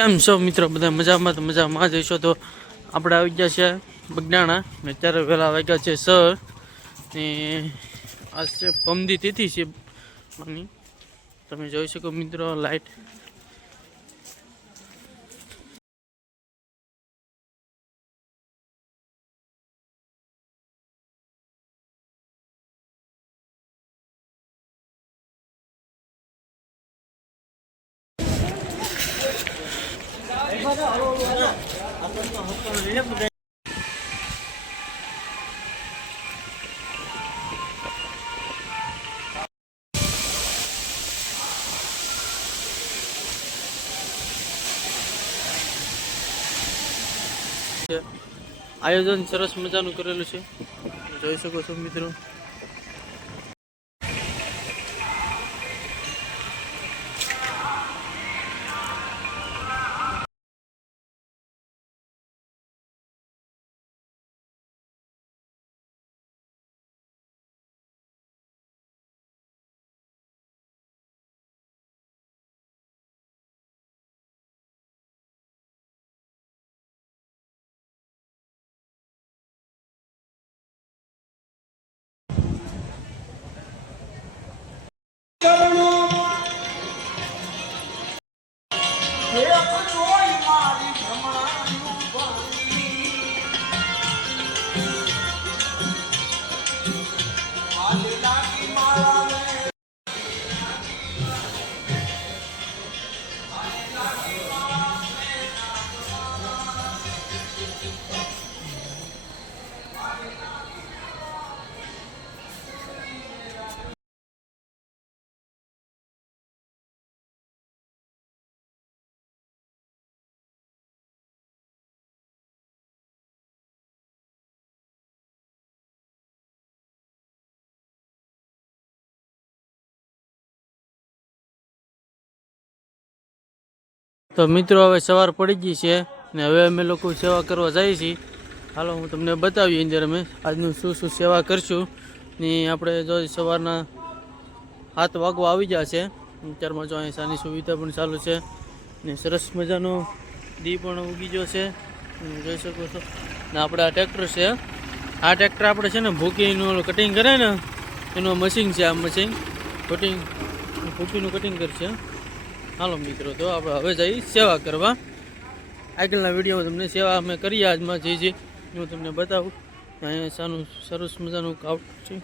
કેમ છો મિત્રો, બધા મજામાં? તો મજામાં જઈશો તો આપણે આવી ગયા છે બગડાણા. ને અત્યારે વહેલા વાગ્યા છે સર. ને આજ છે પમદી તિથિ છે. તમે જોઈ શકો મિત્રો લાઈટ આયોજન સરસ મજાનું કરેલું છે. જોઈ શકો છો મિત્રો. Hey, I'm going to તો મિત્રો હવે સવાર પડી ગઈ છે ને હવે અમે લોકો સેવા કરવા જઈએ છીએ. હાલો, હું તમને બતાવી અંદર અમે આજનું શું શું સેવા કરશું. ને આપણે જો સવારના હાથ વાગવા આવી ગયા છે. અત્યારમાં જો અહીં સાની સુવિધા પણ ચાલુ છે. ને સરસ મજાનો દી પણ ઉગી ગયો છે. જોઈ શકો છો. ને આપણે આ ટ્રેક્ટર છે. આ ટ્રેક્ટર આપણે છે ને ભૂકીનું કટિંગ કરે ને, એનું મશીન છે આ મશીન કટિંગ ભૂકીનું કટિંગ કરશે. હાલો મિત્રો, તો આપણે હવે જઈ સેવા કરવા. આગળના વિડીયોમાં તમને સેવા અમે કરીએ આજમાં જે જે હું તમને બતાવું. અહીંયા સાનું સરસ મજાનું કાઉટ છે.